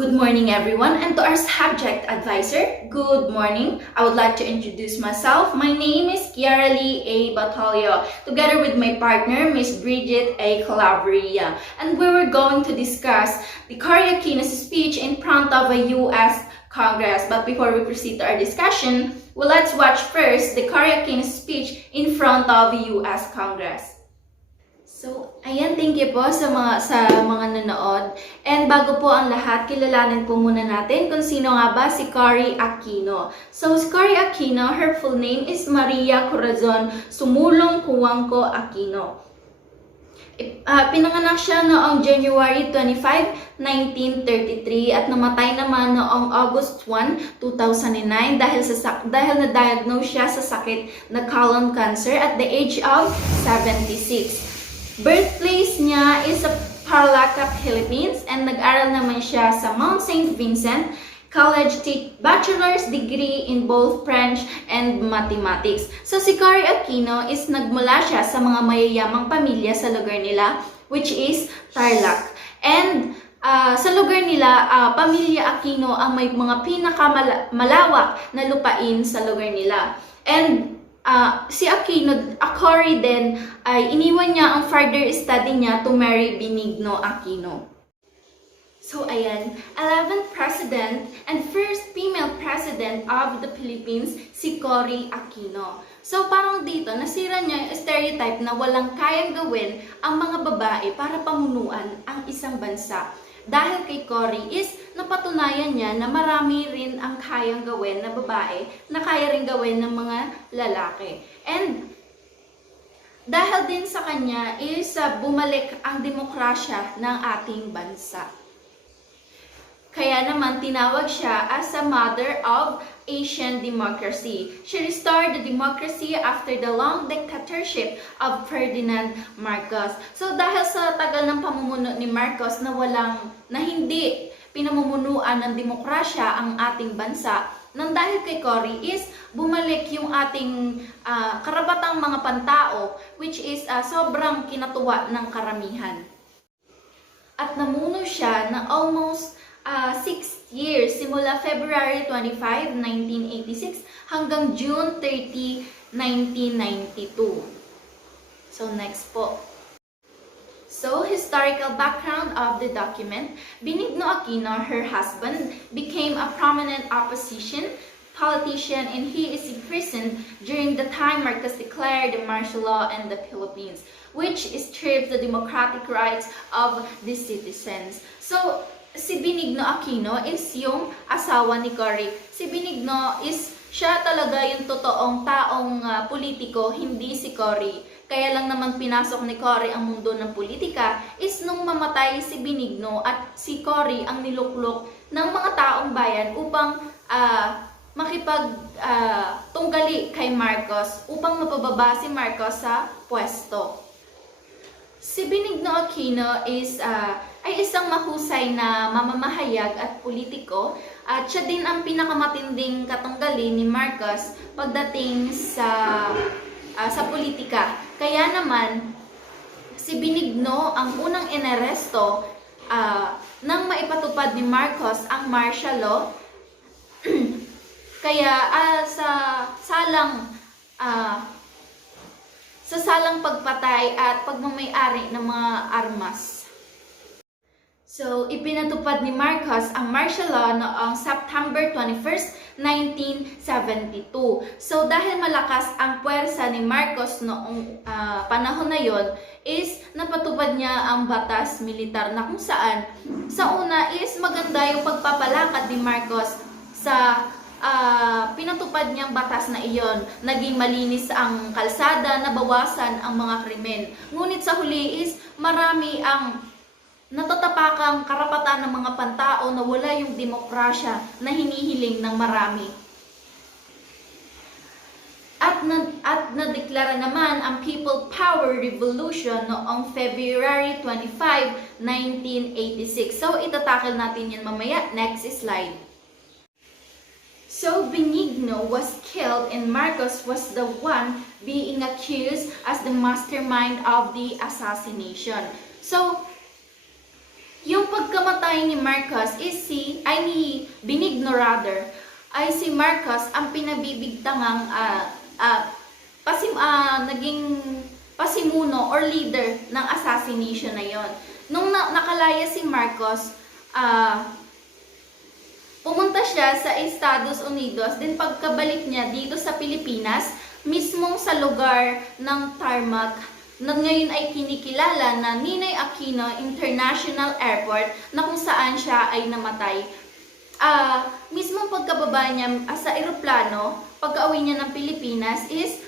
Good morning, everyone, and to our subject advisor, good morning. I would like to introduce myself. My name is Kiara Lee A. Batalio, together with my partner, Miss Bridget A. Calabria, and we were going to discuss the Cory Aquino's speech in front of a U.S. Congress. But before we proceed to our discussion, let's watch first the Cory Aquino's speech in front of the U.S. Congress. So, ayan, thank you po sa mga nanood. And bago po ang lahat, kilalanin po muna natin kung sino nga ba si Cory Aquino. So, si Cory Aquino, her full name is Maria Corazon Sumulong Cuangco Aquino. Pinanganak siya noong January 25, 1933 at namatay naman noong August 1, 2009 dahil na-diagnose siya sa sakit na colon cancer at the age of 76. Birthplace niya is sa Tarlac, Philippines, and nag-aral naman siya sa Mount St. Vincent College, bachelor's degree in both French and mathematics. So si Cory Aquino is nagmula siya sa mga mayayamang pamilya sa lugar nila, which is Tarlac. And sa lugar nila, pamilya Aquino ang may mga pinakamalawak na lupain sa lugar nila. And si Aquino, Cory din, ay iniwan niya ang further study niya to marry Benigno Aquino. So ayan, 11th President and first female President of the Philippines, si Cory Aquino. So parang dito, nasira niya yung stereotype na walang kayang gawin ang mga babae para pamunuan ang isang bansa. Dahil kay Cory is napatunayan niya na marami rin ang kayang gawin na babae na kaya rin gawin ng mga lalaki. And dahil din sa kanya is bumalik ang demokrasya ng ating bansa. Kaya naman tinawag siya as a mother of Asian democracy. She restored the democracy after the long dictatorship of Ferdinand Marcos. So dahil sa tagal ng pamumuno ni Marcos na hindi pinamumunuan ng demokrasya ang ating bansa, nang dahil kay Cory is bumalik yung ating karapatang mga pantao, which is sobrang kinatuwa ng karamihan. At namuno siya na almost 6 years, simula February 25, 1986 hanggang June 30, 1992. So next po. So, historical background of the document. Benigno Aquino, her husband, became a prominent opposition politician and he is imprisoned during the time Marcos declared the martial law in the Philippines, which strips the democratic rights of the citizens. So, si Benigno Aquino is yung asawa ni Cory. Si Benigno is siya talaga yung totoong taong politiko, hindi si Cory. Kaya lang naman pinasok ni Cory ang mundo ng politika is nung mamatay si Benigno at si Cory ang niluklok ng mga taong bayan upang makipagtunggali kay Marcos upang mapababa si Marcos sa pwesto. Si Benigno Aquino ay isang mahusay na mamamahayag at politiko at siya din ang pinakamatinding katanggali ni Marcos pagdating sa politika. Kaya naman, si Benigno ang unang inaresto nang maipatupad ni Marcos ang martial law. Kaya sa salang pagpatay at pagmamay-ari ng mga armas. So, ipinatupad ni Marcos ang martial law noong September 21, 1972. So, dahil malakas ang puwersa ni Marcos noong panahon na yon, is napatupad niya ang batas militar na kung saan sa una is maganda yung pagpapalakad ni Marcos sa pinatupad niyang batas na iyon. Naging malinis ang kalsada, nabawasan ang mga krimen. Ngunit sa huli is marami ang natatapakang karapatan ng mga pantao na wala yung demokrasya na hinihiling ng marami. At nadeklara naman ang People Power Revolution noong February 25, 1986. So, itatakil natin yan mamaya. Next slide. So, Benigno was killed and Marcos was the one being accused as the mastermind of the assassination. So, yung pagkamatay ni Marcos is si Benigno rather, ay si Marcos ang pinabibigtangang naging pasimuno or leader ng assassination na yon. Nung nakalaya si Marcos, pumunta siya sa Estados Unidos, din pagkabalik niya dito sa Pilipinas, mismong sa lugar ng Tarmac, na ngayon ay kinikilala na Ninoy Aquino International Airport, na kung saan siya ay namatay. Mismong pagkababa niya sa eroplano, pagka-uwi niya ng Pilipinas is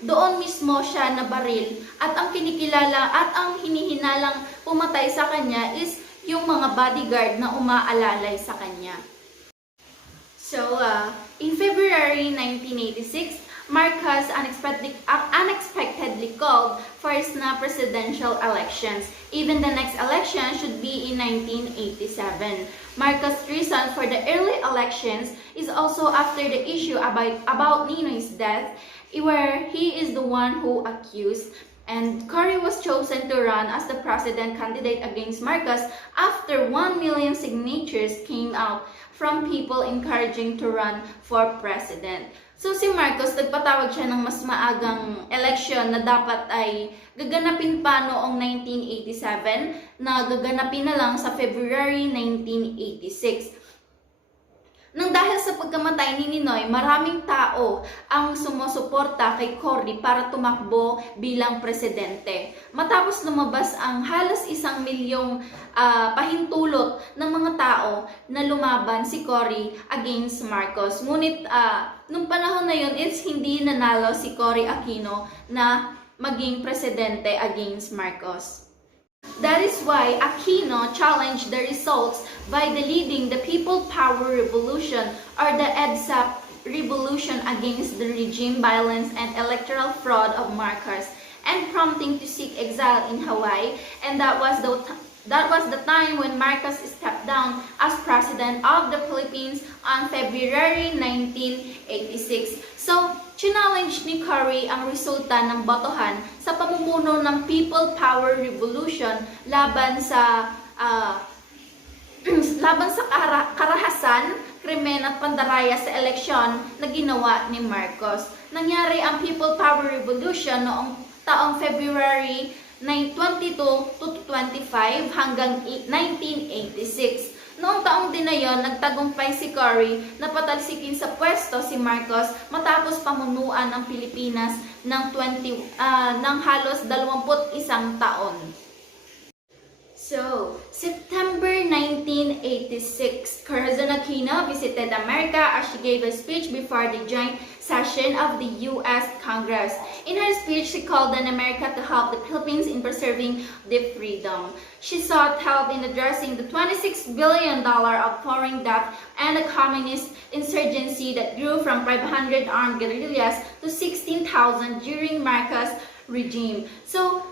doon mismo siya nabaril, at ang kinikilala at ang hinihinalang pumatay sa kanya is yung mga bodyguard na umaalalay sa kanya. So, in February 1986, Marcos unexpectedly called for snap presidential elections. Even the next election should be in 1987. Marcos' reason for the early elections is also after the issue about Ninoy's death, where he is the one who accused, and Cory was chosen to run as the president candidate against Marcos after 1 million signatures came out from people encouraging to run for president. So si Marcos, nagpatawag siya ng mas maagang election na dapat ay gaganapin pa noong 1987, na gaganapin na lang sa February 1986. Nang dahil sa pagkamatay ni Ninoy, maraming tao ang sumusuporta kay Cory para tumakbo bilang presidente. Matapos lumabas ang halos 1 milyong pahintulot ng mga tao na lumaban si Cory against Marcos. Ngunit nung panahon na yun, hindi nanalo si Cory Aquino na maging presidente against Marcos. That is why Aquino challenged the results by leading the People Power Revolution, or the EDSA revolution, against the regime violence and electoral fraud of Marcos, and prompting to seek exile in Hawaii. And that was the time when Marcos stepped down as president of the Philippines on February 1986. So, challenge ni Cory ang resulta ng botohan sa pamumuno ng People Power Revolution laban sa karahasan, krimen at pandaraya sa eleksyon na ginawa ni Marcos. Nangyari ang People Power Revolution noong taong February 22 to 25 hanggang 1986. Noong taong din na yon, nagtagumpay si Cory na patalsikin sa pwesto si Marcos matapos pamunuan ang Pilipinas ng halos 21 taon. So, September 1986, Corazon Aquino visited America as she gave a speech before the joint session of the U.S. Congress. In her speech, she called on America to help the Philippines in preserving their freedom. She sought help in addressing the $26 billion of foreign debt and the communist insurgency that grew from 500 armed guerrillas to 16,000 during Marcos' regime. So,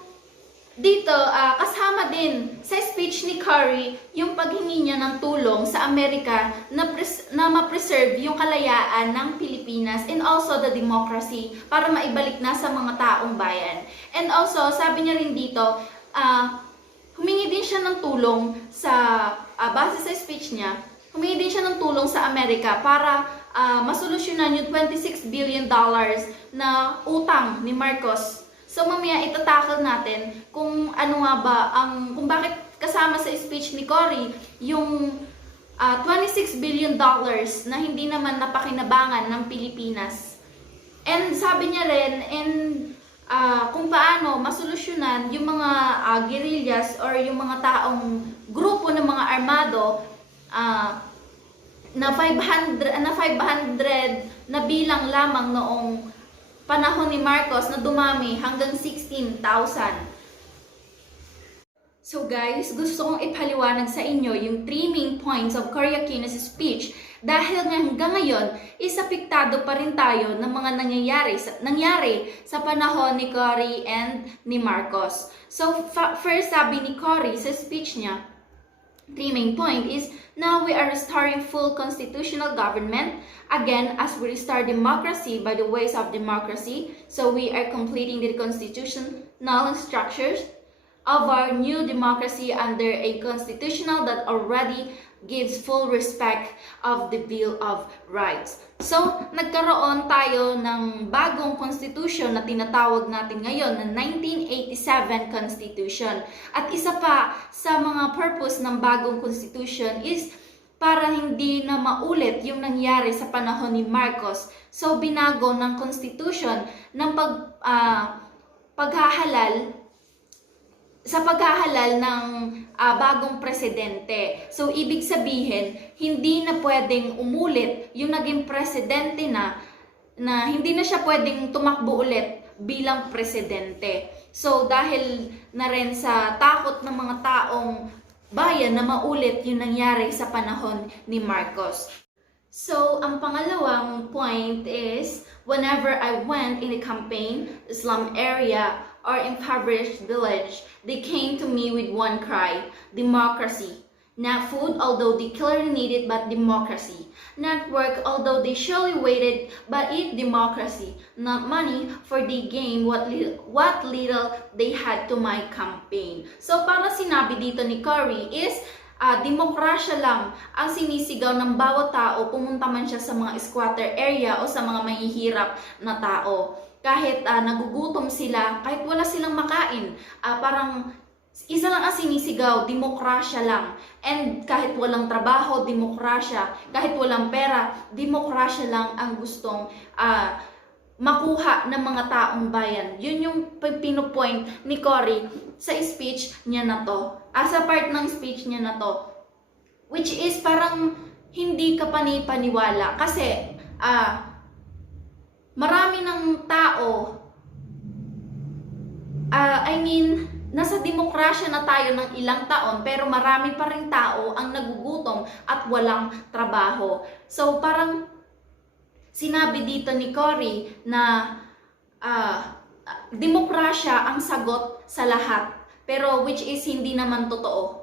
dito, kasama din sa speech ni Cory yung paghingi niya ng tulong sa Amerika na ma-preserve yung kalayaan ng Pilipinas and also the democracy para maibalik na sa mga taong bayan. And also, sabi niya rin dito, humingi din siya ng tulong base sa speech niya, humingi din siya ng tulong sa Amerika para masolusyonan yung $26 billion na utang ni Marcos. So mamaya itatakal natin kung ano nga ba kung bakit kasama sa speech ni Cory yung $26 billion na hindi naman napakinabangan ng Pilipinas. And sabi niya rin kung paano masolusyonan yung mga guerrillas or yung mga taong grupo ng mga armado na 500 na bilang lamang noong panahon ni Marcos na dumami hanggang 16,000. So guys, gusto kong ipaliwanag sa inyo yung 3 main points of Cory Aquino's speech dahil hanggang ngayon apektado pa rin tayo ng mga nangyari sa panahon ni Cory and ni Marcos. So first, sabi ni Cory sa speech niya, 3 main point is, now we are restoring full constitutional government. Again, as we restore democracy by the ways of democracy, so we are completing the constitutional structures. of our new democracy under a constitutional that already gives full respect of the Bill of Rights. So, nagkaroon tayo ng bagong constitution na tinatawag natin ngayon na 1987 Constitution. At isa pa sa mga purpose ng bagong constitution is para hindi na maulit yung nangyari sa panahon ni Marcos. So, binago ng constitution ng paghahalal ng bagong presidente. So, ibig sabihin, hindi na pwedeng umulit yung naging presidente na hindi na siya pwedeng tumakbo ulit bilang presidente. So, dahil na rin sa takot ng mga taong bayan na maulit yung nangyari sa panahon ni Marcos. So, ang pangalawang point is, whenever I went in a campaign, slum area, or impoverished village, they came to me with one cry, democracy. Not food, although they clearly needed, but democracy. Not work, although they surely waited, but eat democracy. Not money, for they gained what little they had to my campaign. So, para sinabi dito ni Cory is, demokrasya lang ang sinisigaw ng bawat tao, pumunta man siya sa mga squatter area o sa mga mahihirap na tao. Kahit nagugutom sila, kahit wala silang makain, parang isa lang ang sinisigaw, demokrasya lang. And kahit walang trabaho, demokrasya. Kahit walang pera, demokrasya lang ang gustong makuha ng mga taong bayan. Yun yung pinupoint ni Cory sa speech niya na to. Sa part ng speech niya na to. Which is parang hindi ka panipaniwala. Kasi, marami ng tao, nasa demokrasya na tayo ng ilang taon, pero marami pa rin tao ang nagugutom at walang trabaho. So, parang sinabi dito ni Cory na demokrasya ang sagot sa lahat, pero which is hindi naman totoo.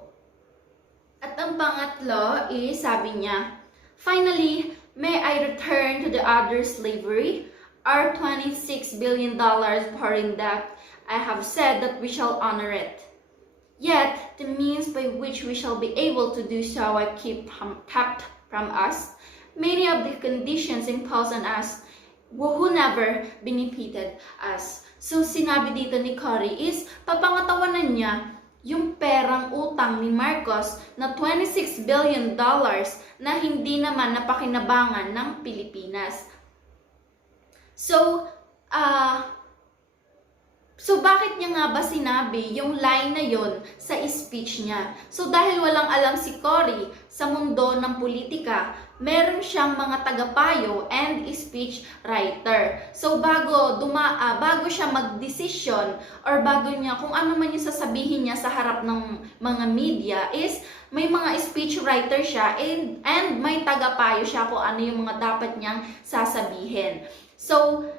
At ang pangatlo is, sabi niya, finally, may I return to the other slavery? Our $26 billion foreign debt, I have said that we shall honor it. Yet, the means by which we shall be able to do so are kept from us. Many of the conditions imposed on us who never benefited us. So, sinabi dito ni Cory is, papangatawanan niya yung perang utang ni Marcos na $26 billion na hindi naman napakinabangan ng Pilipinas. So bakit niya nga ba sinabi yung line na yon sa speech niya? So dahil walang alam si Cory sa mundo ng politika, meron siyang mga tagapayo and speech writer. So bago siya magdesisyon or bago niya kung ano man yung sasabihin niya sa harap ng mga media is may mga speech writer siya and may tagapayo siya kung ano yung mga dapat niyang sasabihin. So,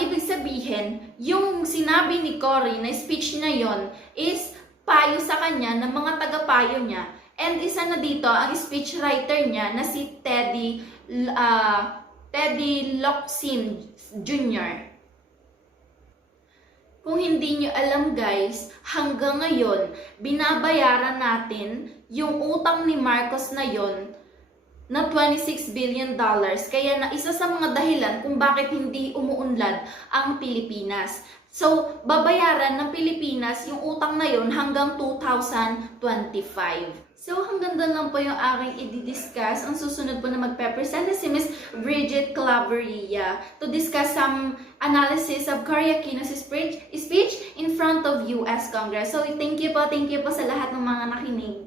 ibig sabihin, yung sinabi ni Cory na speech na yon is payo sa kanya ng mga tagapayo niya. And isa na dito, ang speech writer niya na si Teddy Locsin Jr. Kung hindi nyo alam guys, hanggang ngayon, binabayaran natin yung utang ni Marcos na yon na $26 billion. Kaya na isa sa mga dahilan kung bakit hindi umuunlad ang Pilipinas. So, babayaran ng Pilipinas yung utang na yon hanggang 2025. So, hanggang doon lang po yung aking i-discuss. Ang susunod po na magpe-present si Ms. Bridget Claveria to discuss some analysis of Cory Aquino's speech in front of US Congress. So, thank you po sa lahat ng mga nakinig.